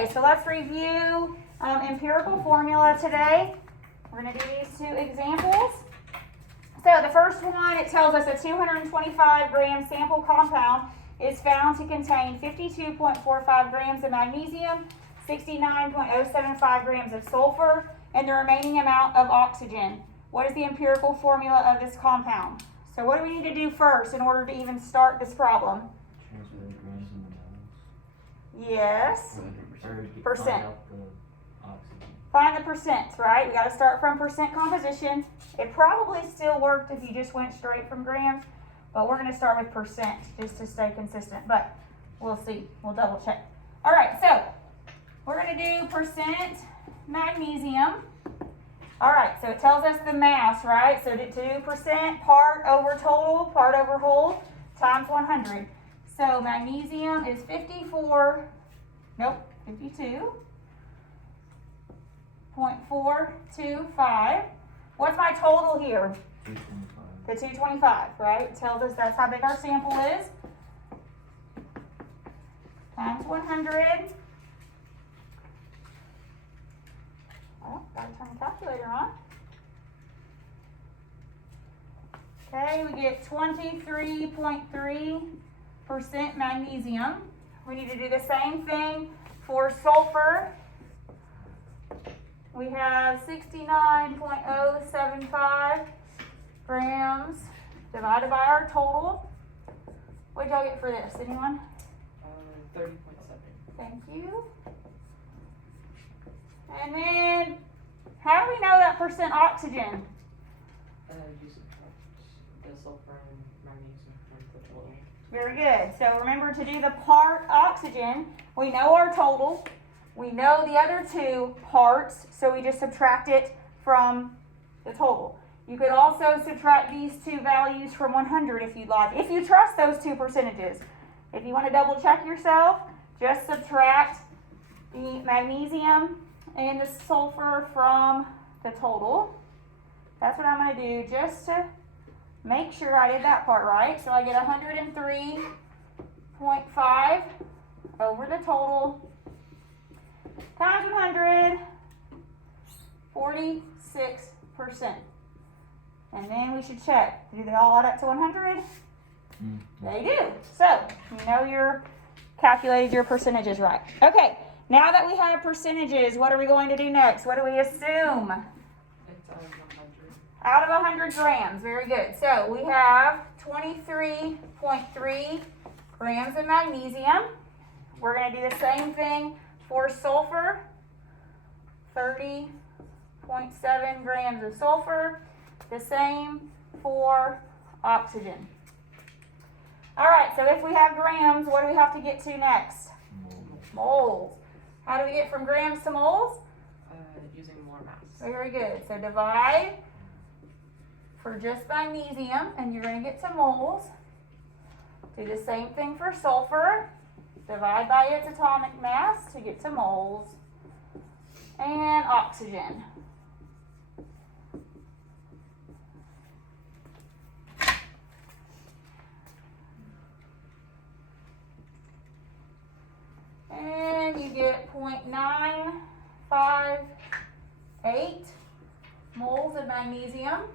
Okay, so let's review empirical formula today. We're going to do these two examples. So the first one, it tells us a 225 gram sample compound is found to contain 52.45 grams of magnesium, 69.075 grams of sulfur, and the remaining amount of oxygen. What is the empirical formula of this compound? So what do we need to do first in order to even start this problem? Transfer the grams into moles. Yes. Percent. Find out the oxygen. Find the percents, right? We got to start from percent composition. It probably still worked if you just went straight from grams, but we're going to start with percent just to stay consistent, but we'll see. We'll double check. All right, so we're going to do percent magnesium. All right, so it tells us the mass, right? So to do percent, part over total, part over whole, times 100. So magnesium is 52.425. What's my total here? 225. The 225, right? It tells us that's how big our sample is. Times 100. Well, gotta turn the calculator on. Okay, we get 23.3% magnesium. We need to do the same thing for sulfur. We have 69.075 grams divided by our total. What did y'all get for this? Anyone? 30.7. Thank you. And then, how do we know that percent oxygen? You subtract the sulfur and magnesium from the total. Very good. So remember to do the part oxygen. We know our total. We know the other two parts, so we just subtract it from the total. You could also subtract these two values from 100 if you'd like, if you trust those two percentages. If you want to double check yourself, just subtract the magnesium and the sulfur from the total. That's what I'm going to do just to make sure I did that part right. So I get 103.5 over the total times 100, 46%. And then we should check. Do they all add up to 100? They do. So you know you're calculated your percentages right. Okay, now that we have percentages, what are we going to do next? What do we assume? It's out of 100. Out of 100 grams. Very good. So we have 23.3 grams of magnesium. We're going to do the same thing for sulfur. 30.7 grams of sulfur. The same for oxygen. All right, so if we have grams, what do we have to get to next? Moles. How do we get from grams to moles? Using more mass. Very good. So divide for just magnesium, and you're going to get to moles. Do the same thing for sulfur. Divide by its atomic mass to get to moles. And oxygen. And you get 0.958 moles of magnesium.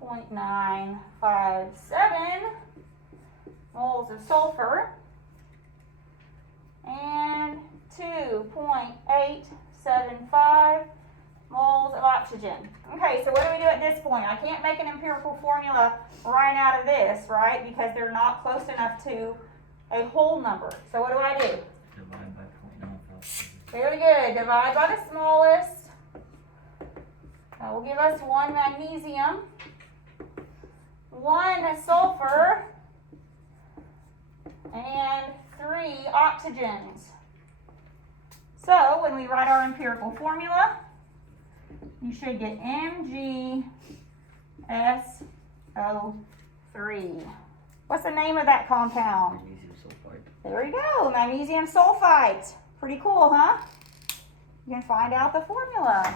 .957 moles of sulfur. And 2.875 moles of oxygen. Okay, so what do we do at this point? I can't make an empirical formula right out of this, right? Because they're not close enough to a whole number. So what do I do? Divide by 0.95. Very good. Divide by the smallest. That will give us 1 magnesium, 1 sulfur, and 3 oxygens. So when we write our empirical formula, you should get MgSO3. What's the name of that compound? Magnesium sulfite. There we go, magnesium sulfite. Pretty cool, huh? You can find out the formula.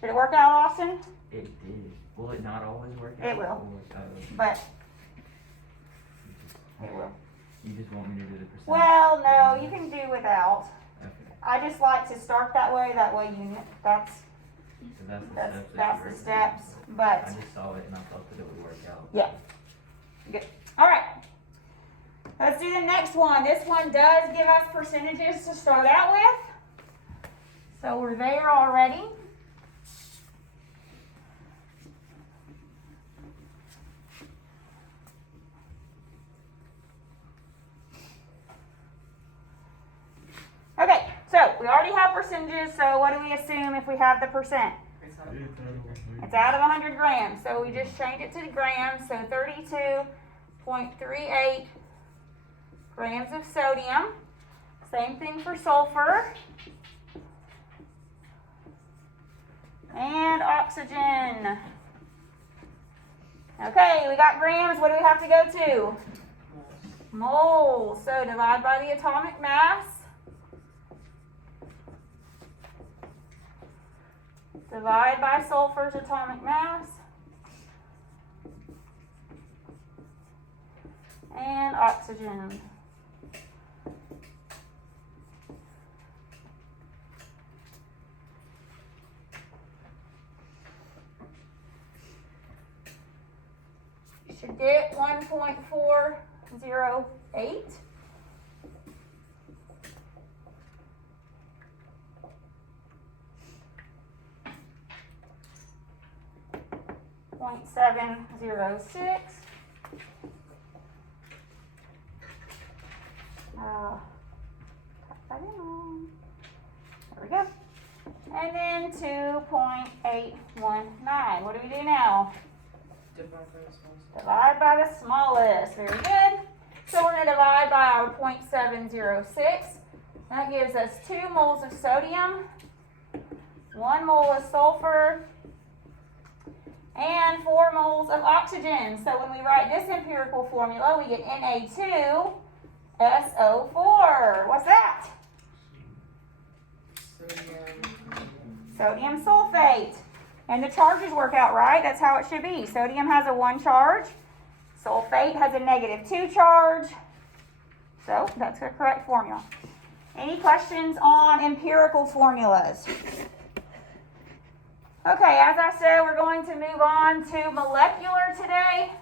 Did it work out, Austin? It did. Will it not always work out? It will. Or, But You just want me to do the percentage? Well, no, you can do without. Okay, I just like to start that way you, that's, so that's the that's, steps. that that's you the recommend. steps, but, I just saw it and I thought that it would work out. Yeah. alright. Let's do the next one. This one does give us percentages to start out with. So we're there already. Okay, so we already have percentages, so what do we assume if we have the percent? It's not. It's out of 100 grams, so we just change it to the grams, so 32.38 grams of sodium. Same thing for sulfur. And oxygen. Okay, we got grams, what do we have to go to? Moles, so divide by the atomic mass. Divide by sulfur's atomic mass. And oxygen. You should get 1.408. 0.706. Type that in. There we go. And then 2.819. What do we do now? Divide by the smallest. Divide by the smallest. Very good. So we're going to divide by our 0.706. That gives us 2 moles of sodium, 1 mole of sulfur, and 4 moles of oxygen. So when we write this empirical formula, we get Na2SO4. What's that? Sodium sulfate. And the charges work out right. That's how it should be. Sodium has a 1 charge. Sulfate has a -2 charge. So that's the correct formula. Any questions on empirical formulas? Okay, as I said, we're going to move on to molecular today.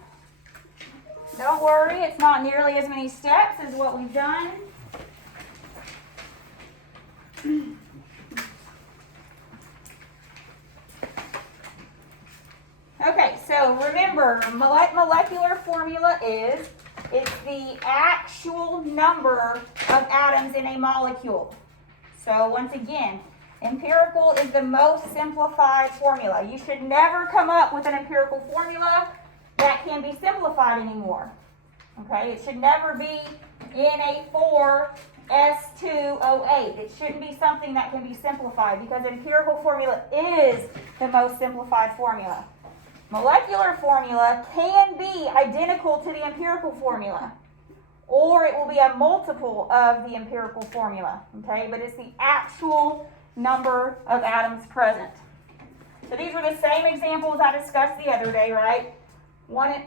Don't worry, it's not nearly as many steps as what we've done. Okay, so remember, what molecular formula is, it's the actual number of atoms in a molecule. So once again, empirical is the most simplified formula. You should never come up with an empirical formula that can be simplified anymore. Okay, it should never be Na4S2O8. It shouldn't be something that can be simplified because empirical formula is the most simplified formula. Molecular formula can be identical to the empirical formula, or it will be a multiple of the empirical formula, okay? But it's the actual number of atoms present. So these were the same examples I discussed the other day, right? One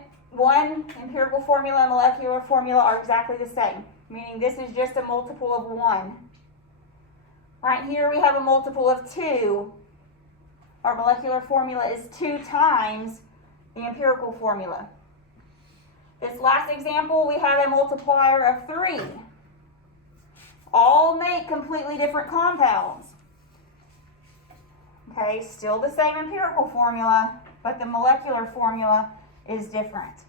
empirical formula and molecular formula are exactly the same, meaning this is just a multiple of 1. Right here we have a multiple of 2. Our molecular formula is 2 times the empirical formula. This last example, we have a multiplier of 3. All make completely different compounds. Okay, still the same empirical formula, but the molecular formula is different.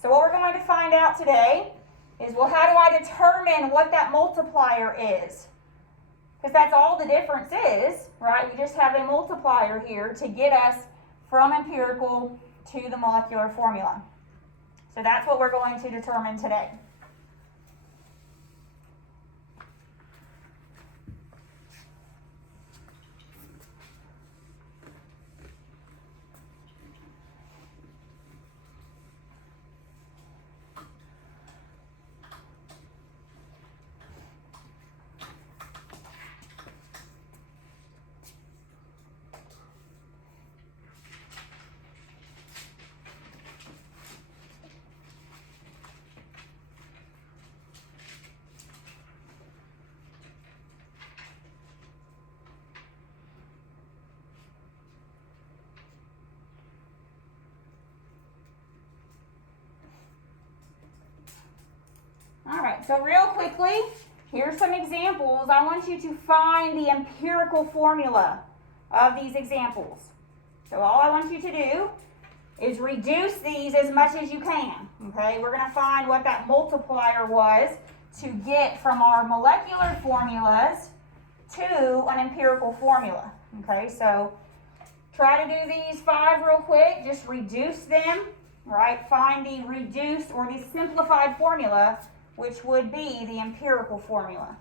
So what we're going to find out today is, well, how do I determine what that multiplier is? Because that's all the difference is, right? We just have a multiplier here to get us from empirical to the molecular formula. So that's what we're going to determine today. so real quickly, here's some examples. I want you to find the empirical formula of these examples. So all I want you to do is reduce these as much as you can, okay? We're gonna find what that multiplier was to get from our molecular formulas to an empirical formula, okay? So try to do these 5 real quick, just reduce them, right? Find the reduced or the simplified formula, which would be the empirical formula.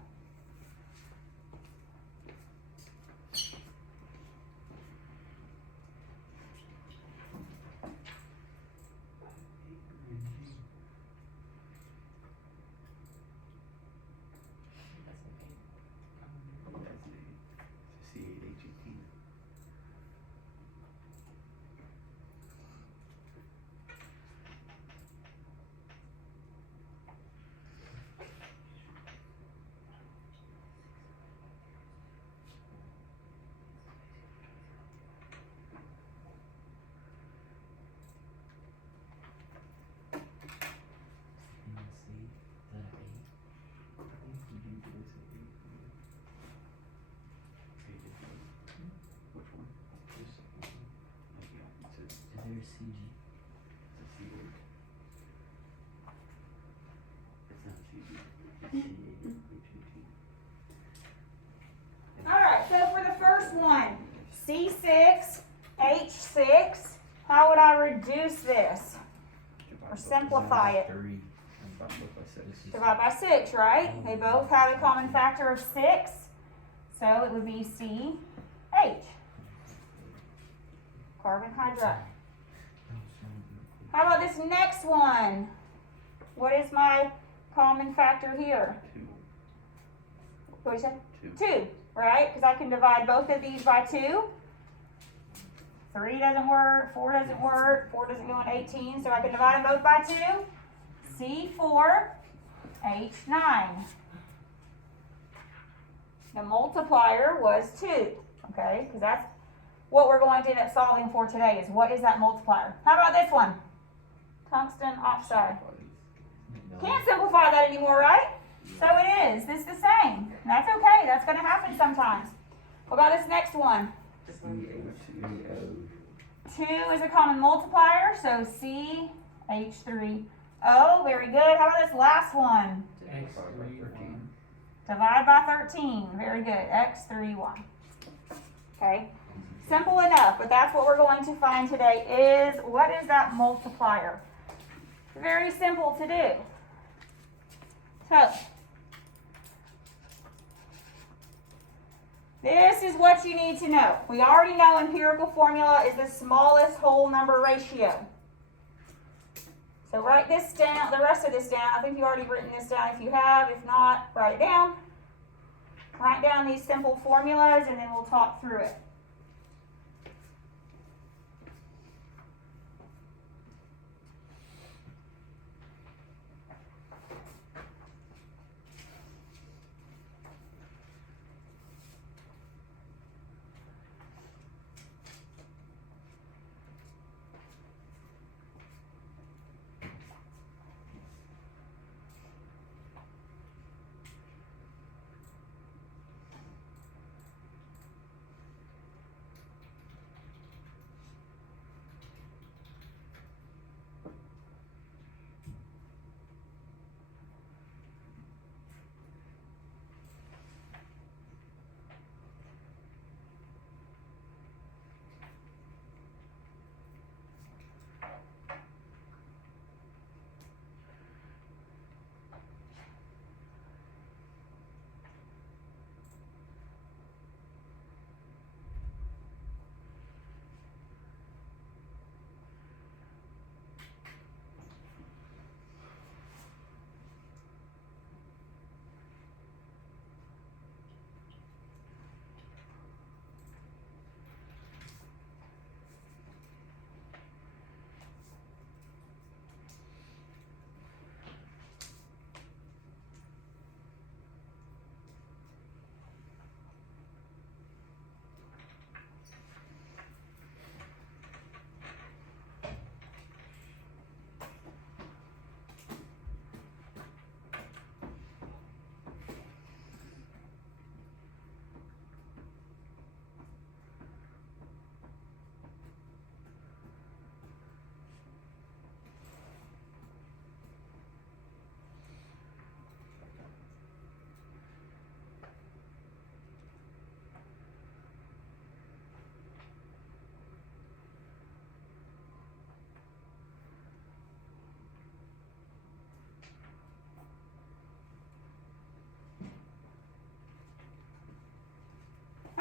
Alright, so for the first one, C6H6, how would I reduce this? Or simplify it? 3. Divide by 6, right? They both have a common factor of 6, so it would be CH. Carbon hydride. How about this next one? What is my common factor here? 2. What did you say? 2. 2, right? Because I can divide both of these by 2. 3 doesn't work, 4 doesn't work, 4 doesn't go in 18, so I can divide them both by 2. C4H9. The multiplier was 2, okay? Because that's what we're going to end up solving for today, is what is that multiplier. How about this one? Tungsten oxide. Can't simplify that anymore, right? So it is. It's the same. That's okay. That's going to happen sometimes. What about this next one? 2 is a common multiplier, so CH3O. Very good. How about this last one? Divide by 13. Very good. X31. Okay. Simple enough, but that's what we're going to find today is what is that multiplier? Very simple to do. So, this is what you need to know. We already know empirical formula is the smallest whole number ratio. So write this down, the rest of this down. I think you've already written this down. If you have, if not, write it down. Write down these simple formulas and then we'll talk through it.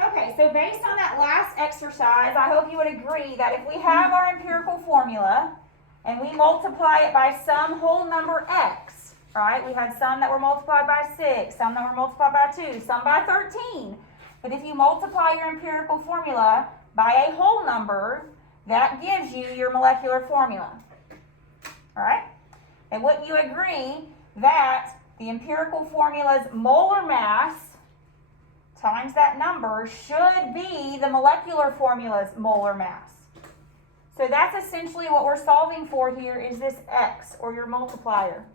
Okay, so based on that last exercise, I hope you would agree that if we have our empirical formula and we multiply it by some whole number x, right? We had some that were multiplied by 6, some that were multiplied by 2, some by 13. But if you multiply your empirical formula by a whole number, that gives you your molecular formula. All right? And wouldn't you agree that the empirical formula's molar mass times that number should be the molecular formula's molar mass? So that's essentially what we're solving for here is this x, or your multiplier.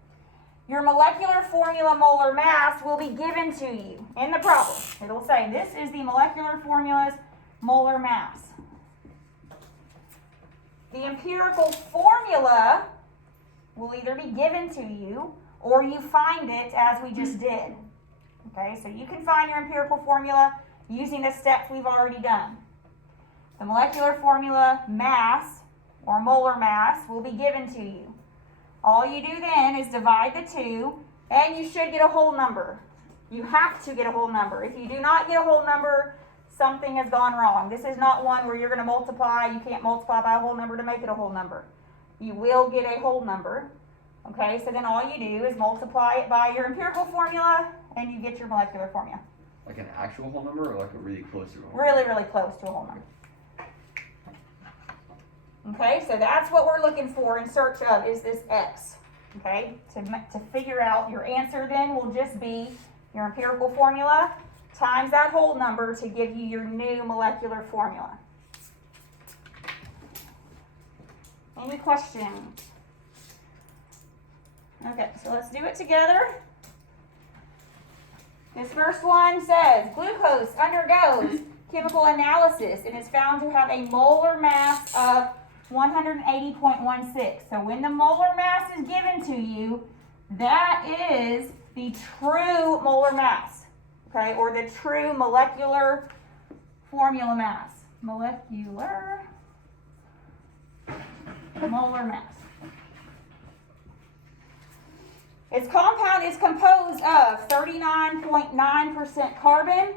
Your molecular formula molar mass will be given to you in the problem. It'll say this is the molecular formula's molar mass. The empirical formula will either be given to you or you find it as we just did. Okay, so you can find your empirical formula using the steps we've already done. The molecular formula mass or molar mass will be given to you. All you do then is divide the two, and you should get a whole number. You have to get a whole number. If you do not get a whole number, something has gone wrong. This is not one where you're going to multiply. You can't multiply by a whole number to make it a whole number. You will get a whole number. Okay, so then all you do is multiply it by your empirical formula, and you get your molecular formula. Like an actual whole number or like a really close to a whole Really, really close to a whole number. Okay, so that's what we're looking for in search of is this x. Okay, to figure out your answer then will just be your empirical formula times that whole number to give you your new molecular formula. Any questions? Okay, so let's do it together. This first one says glucose undergoes chemical analysis and is found to have a molar mass of 180.16. So when the molar mass is given to you, that is the true molar mass, okay, or the true molecular formula mass. Molecular molar mass. Its compound is composed of 39.9% carbon,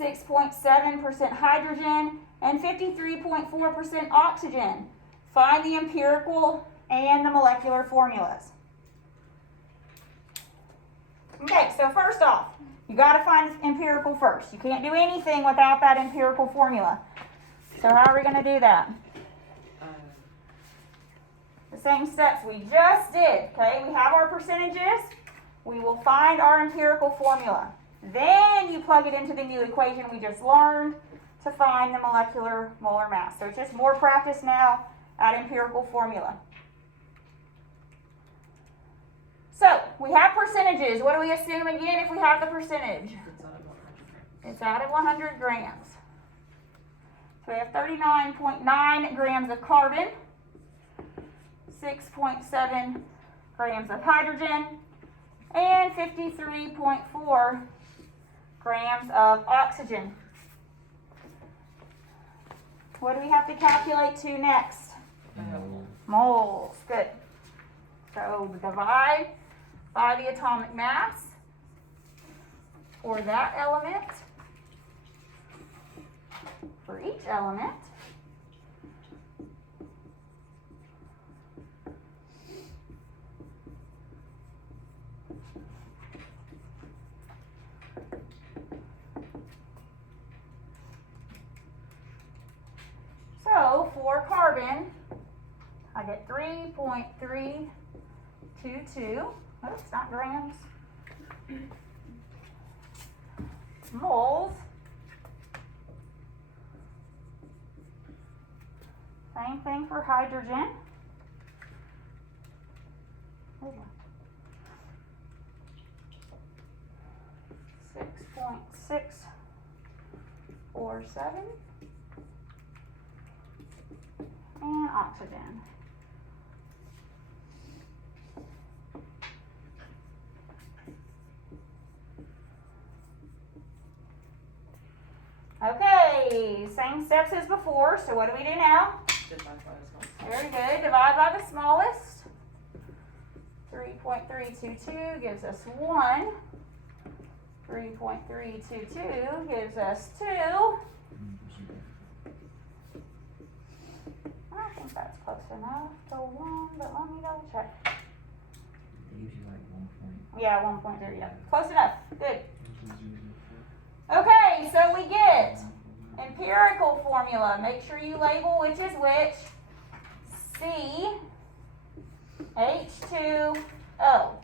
6.7% hydrogen, and 53.4% oxygen. Find the empirical and the molecular formulas. Okay, so first off, you got to find the empirical first. You can't do anything without that empirical formula. So how are we going to do that? The same steps we just did, okay? We have our percentages. We will find our empirical formula. Then you plug it into the new equation we just learned to find the molecular molar mass. So it's just more practice now at empirical formula. So we have percentages. What do we assume again if we have the percentage? It's out of 100 grams. So we have 39.9 grams of carbon, 6.7 grams of hydrogen, and 53.4 grams of oxygen. What do we have to calculate to next? Moles. Good. So divide by the atomic mass for that element, for each element. So for carbon, I get 3.322. Oops, not grams. Moles. Same thing for hydrogen. 6.647. And oxygen. Okay, same steps as before. So what do we do now? Divide by the smallest. Very good. Divide by the smallest. 3.322 gives us 1. 3.322 gives us 2. I think that's close enough to 1, but let me double check. They usually like 1 point. Yeah, 1.3, yeah. Close enough. Good. Okay, so we get empirical formula. Make sure you label which is which. C H2O.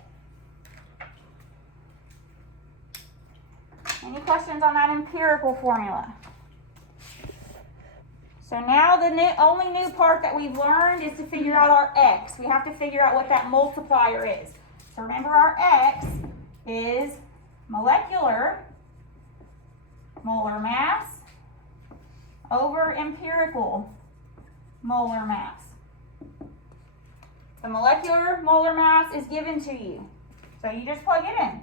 Any questions on that empirical formula? So now the only new part that we've learned is to figure out our X. We have to figure out what that multiplier is. So remember our X is molecular molar mass over empirical molar mass. The molecular molar mass is given to you. So you just plug it in.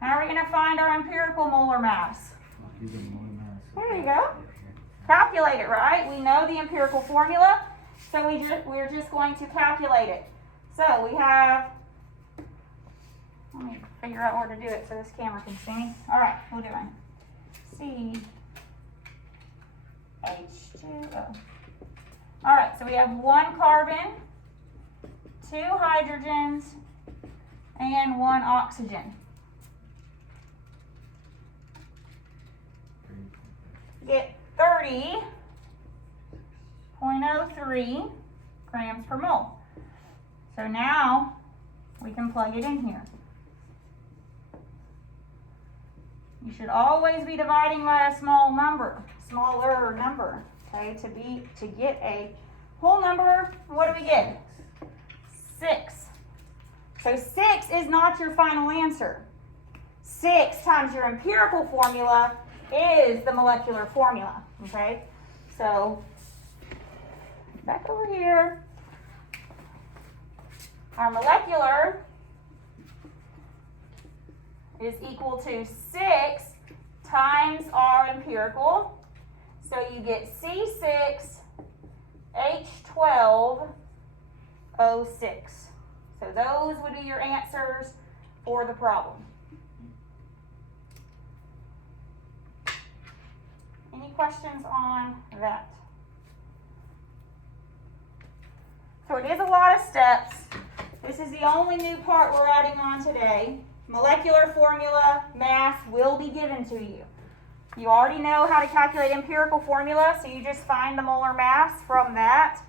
How are we going to find our empirical molar mass? There you go. Calculate it, right? We know the empirical formula, so we're just going to calculate it. So we have, let me figure out where to do it so this camera can see me. All right, we'll do it. CH2O. All right, so we have 1 carbon, 2 hydrogens, and 1 oxygen. Get 30.03 grams per mole. So now we can plug it in here. You should always be dividing by a smaller number, okay, to get a whole number. What do we get? 6. So 6 is not your final answer. 6 times your empirical formula is the molecular formula, okay? So, back over here. Our molecular is equal to 6 times our empirical. So you get C6H12O6. So those would be your answers for the problem. Any questions on that? So it is a lot of steps. This is the only new part we're adding on today. Molecular formula, mass will be given to you. You already know how to calculate empirical formula, so you just find the molar mass from that,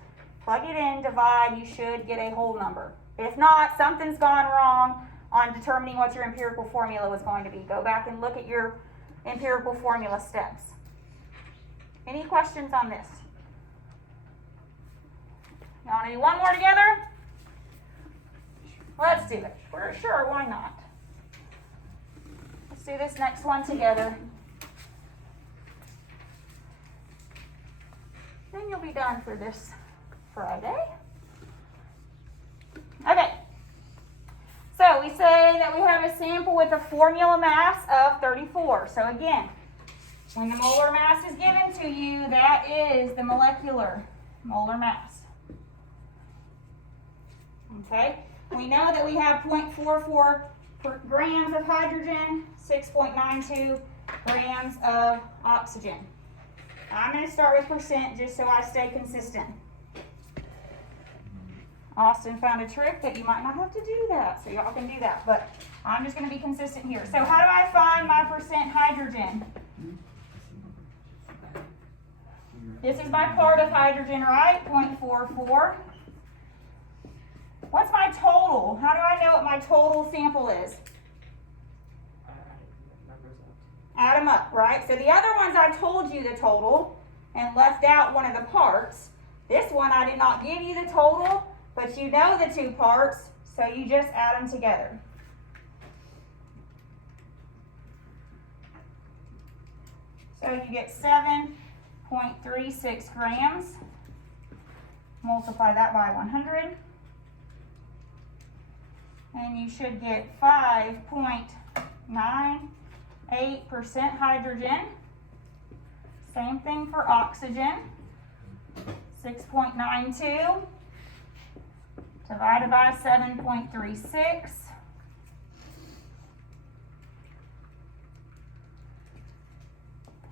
plug it in, divide, you should get a whole number. If not, something's gone wrong on determining what your empirical formula was going to be. Go back and look at your empirical formula steps. Any questions on this? You want to do one more together? Let's do it. For sure, why not? Let's do this next one together. Then you'll be done for this Friday. Okay. So we say that we have a sample with a formula mass of 34. So again, when the molar mass is given to you, that is the molecular molar mass. Okay? We know that we have 0.44 grams of hydrogen, 6.92 grams of oxygen. I'm going to start with percent just so I stay consistent. Austin found a trick that you might not have to do that, so y'all can do that, but I'm just going to be consistent here. So how do I find my percent hydrogen? This is my part of hydrogen, right? 0.44. What's my total? How do I know what my total sample is? Add them up, right? So the other ones I told you the total and left out one of the parts. This one I did not give you the total, but you know the 2 parts, so you just add them together. So you get 7.36 grams. Multiply that by 100. And you should get 5.98% hydrogen. Same thing for oxygen. 6.92 divided by 7.36.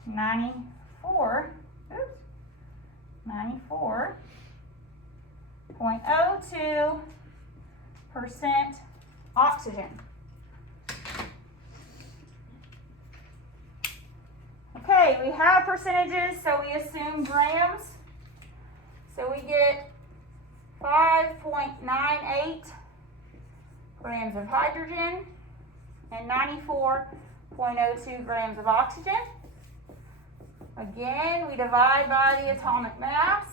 94.02% oxygen. Okay, we have percentages, so we assume grams. So we get 5.98 grams of hydrogen and 94.02 grams of oxygen. Again, we divide by the atomic mass.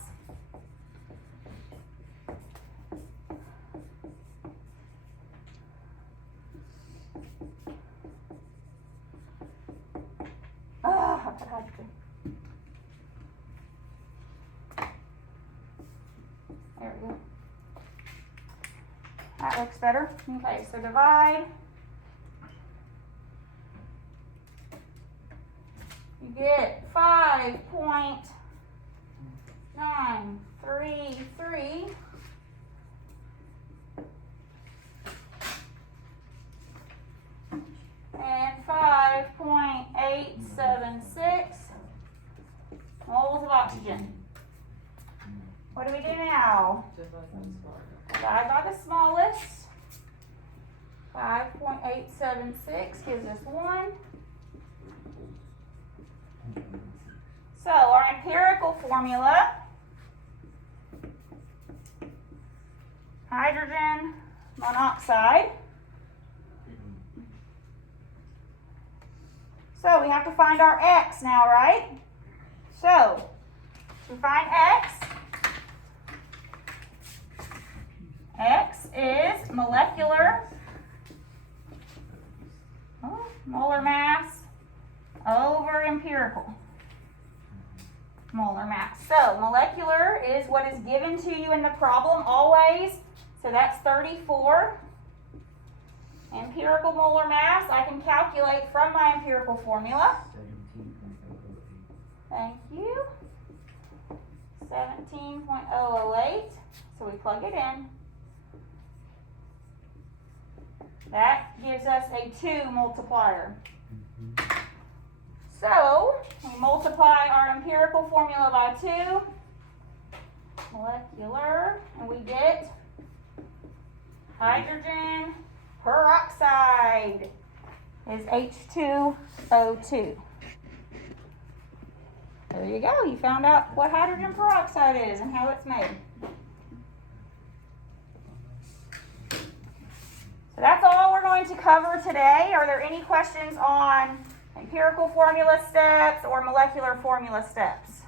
Ah, I put hydrogen. There we go. That looks better. Okay, so divide. You get 5.933 and 5.876 moles of oxygen. What do we do now? Divide by the smallest. 5.876 gives us 1. So our empirical formula, hydrogen monoxide. So we have to find our X now, right? So to find X, X is molecular molar mass over empirical molar mass. So molecular is what is given to you in the problem always. So that's 34. Empirical molar mass, I can calculate from my empirical formula. 17.008. Thank you. 17.008. So we plug it in. That gives us a 2 multiplier. So we multiply our empirical formula by 2. Molecular, and we get hydrogen peroxide is H2O2. There you go. You found out what hydrogen peroxide is and how it's made. So that's all we're going to cover today. Are there any questions on empirical formula steps or molecular formula steps?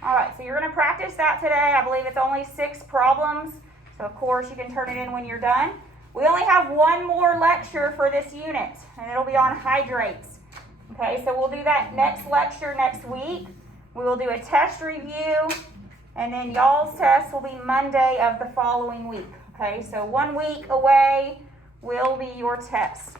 All right, so you're going to practice that today. I believe it's only 6 problems. So of course you can turn it in when you're done. We only have one more lecture for this unit, and it'll be on hydrates. Okay, so we'll do that next lecture next week. We will do a test review, and then y'all's test will be Monday of the following week. Okay, so 1 week away will be your test.